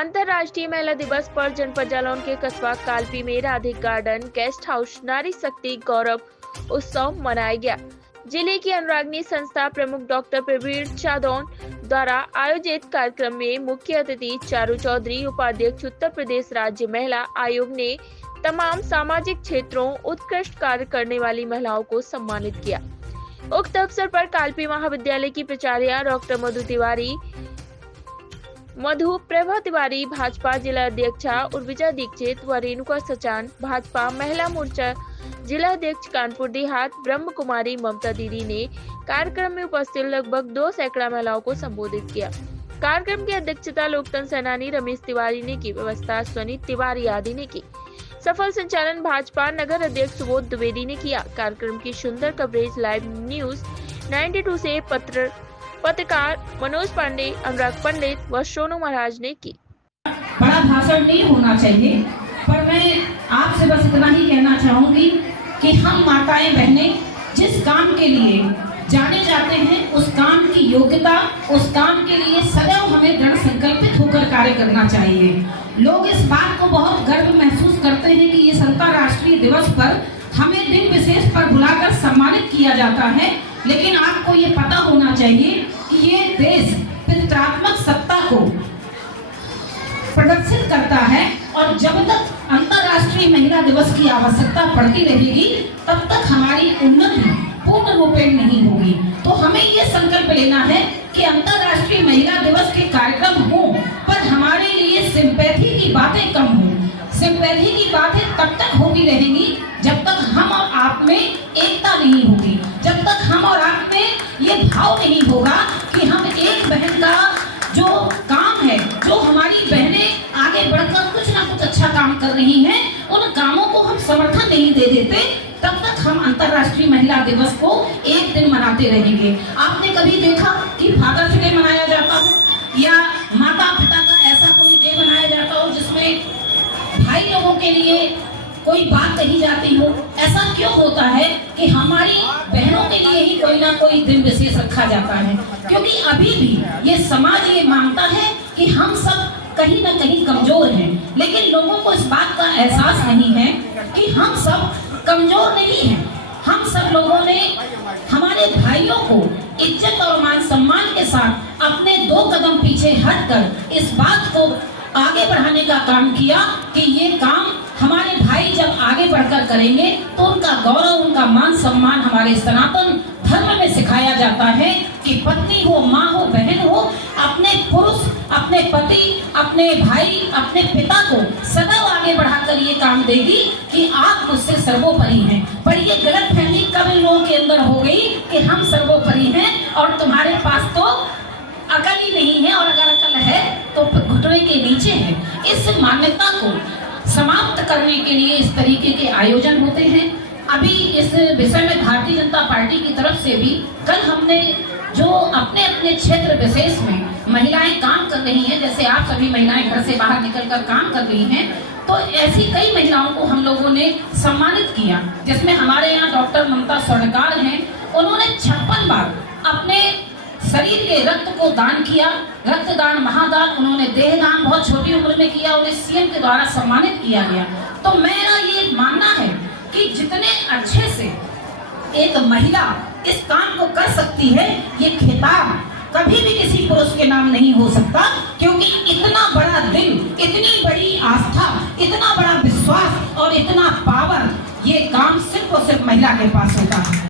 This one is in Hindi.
अंतर्राष्ट्रीय महिला दिवस पर जनपद जालौन के कस्बा कालपी में राधे गार्डन गेस्ट हाउस नारी शक्ति गौरव उत्सव मनाया गया। जिले की अनुरागिनी संस्था प्रमुख डॉक्टर प्रवीण चादौन द्वारा आयोजित कार्यक्रम में मुख्य अतिथि चारू चौधरी, उपाध्यक्ष उत्तर प्रदेश राज्य महिला आयोग ने तमाम सामाजिक क्षेत्रों उत्कृष्ट कार्य करने वाली महिलाओं को सम्मानित किया। उक्त अवसर पर कालपी महाविद्यालय की प्राचार्य डॉक्टर मधु प्रभा तिवारी, भाजपा जिला अध्यक्षा उर्विजा दीक्षित व रेणुका सचान, भाजपा महिला मोर्चा जिला अध्यक्ष कानपुर देहात ब्रह्म कुमारी ममता दीदी ने कार्यक्रम में उपस्थित लगभग 2 सैकड़ा महिलाओं को संबोधित किया। कार्यक्रम की अध्यक्षता लोकतंत्र सेनानी रमेश तिवारी ने की, व्यवस्था स्वनीत तिवारी आदि ने की। सफल संचालन भाजपा नगर अध्यक्ष सुबोध द्विवेदी ने किया। कार्यक्रम की सुंदर कवरेज लाइव न्यूज 92 से पत्रकार मनोज पांडे, अनुराग पंडित व सोनू महाराज ने की। बड़ा भाषण नहीं होना चाहिए, पर मैं आपसे बस इतना ही कहना चाहूंगी कि हम माताएं बहनें जिस काम के लिए जाने जाते हैं उस काम की योग्यता, उस काम के लिए सदैव हमें दृढ़ संकल्पित होकर कार्य करना चाहिए। लोग इस बात को बहुत गर्व महसूस करते हैं कि ये अंतर्राष्ट्रीय दिवस पर हमें दिन विशेष पर बुलाकर सम्मानित किया जाता है, लेकिन आपको ये पता होना चाहिए कि ये देश पितृत्वात्मक सत्ता को प्रदर्शित करता है और जब तक अंतर्राष्ट्रीय महिला दिवस की आवश्यकता पड़ती रहेगी तब तक हमारी उन्नति पूर्ण रूपेण नहीं होगी। तो हमें ये संकल्प लेना है कि अंतर्राष्ट्रीय महिला दिवस के कार्यक्रम हो पर हमारे लिए सिंपैथी की बातें कम हो। सिंपैथी की बातें तब तक होती रहेंगी जब तक हम और आप में एकता नहीं होगी, जब तक हम और आप में ये भाव नहीं होगा कि हम एक बहन का जो काम है, जो हमारी बहनें आगे बढ़कर कुछ ना कुछ अच्छा काम कर रही हैं, उन कामों को हम समर्थन नहीं दे देते, तब तक हम अंतर्राष्ट्रीय महिला दिवस को एक दिन मनाते रहेंगे। आपने कभी देखा कि फादर्स डे मनाया जाता हो या माता पिता का ऐसा कोई डे मनाया जाता हो जिसमें भाई लोगों के लिए कोई बात कही जाती हो? ऐसा क्यों होता है कि हमारी बहनों के लिए ही कोई ना कोई दिन विशेष रखा जाता है? क्योंकि अभी भी ये समाज ये मानता है कि हम सब कहीं ना कहीं कमजोर हैं, लेकिन लोगों को इस बात का एहसास नहीं है कि हम सब कमजोर नहीं हैं। हम सब लोगों ने हमारे भाइयों को इज्जत और मान सम्मान के साथ अपने 2 कदम पीछे हटकर इस बात को आगे बढ़ाने का काम किया कि ये काम हमारे भाई जब आगे बढ़कर करेंगे तो उनका गौरव, उनका मान सम्मान हमारे सनातन धर्म में सिखाया जाता है कि पत्नी हो, माँ हो, बहन हो, अपने पुरुष, अपने पति, अपने भाई, अपने पिता को सदैव आगे बढ़ाकर ये काम देगी कि आप मुझसे सर्वोपरि हैं। पर ये गलतफहमी कब इन लोगों के अंदर हो गई कि हम सर्वोपरि हैं और तुम्हारे पास तो अकल ही नहीं है, और अगर अकल है तो घुटने के नीचे है। इस मान्यता को समाप्त करने के लिए इस तरीके के आयोजन होते हैं। अभी इस विषय में भारतीय जनता पार्टी की तरफ से भी कल हमने जो अपने अपने क्षेत्र विशेष में महिलाएं काम कर रही हैं, जैसे आप सभी महिलाएं घर से बाहर निकलकर काम कर रही हैं, तो ऐसी कई महिलाओं को हम लोगों ने सम्मानित किया, जिसमें हमारे यहाँ डॉक्टर ममता स्वर्णकार हैं। उन्होंने 56 बार अपने शरीर के रक्त को दान किया, रक्तदान महादान, उन्होंने देहदान बहुत छोटी उम्र में किया, उन्हें सीएम के द्वारा सम्मानित किया गया। तो मेरा ये मानना है कि जितने अच्छे से एक महिला इस काम को कर सकती है, ये खिताब कभी भी किसी पुरुष के नाम नहीं हो सकता, क्योंकि इतना बड़ा दिल, इतनी बड़ी आस्था, इतना बड़ा विश्वास और इतना पावर, ये काम सिर्फ और सिर्फ महिला के पास होता है।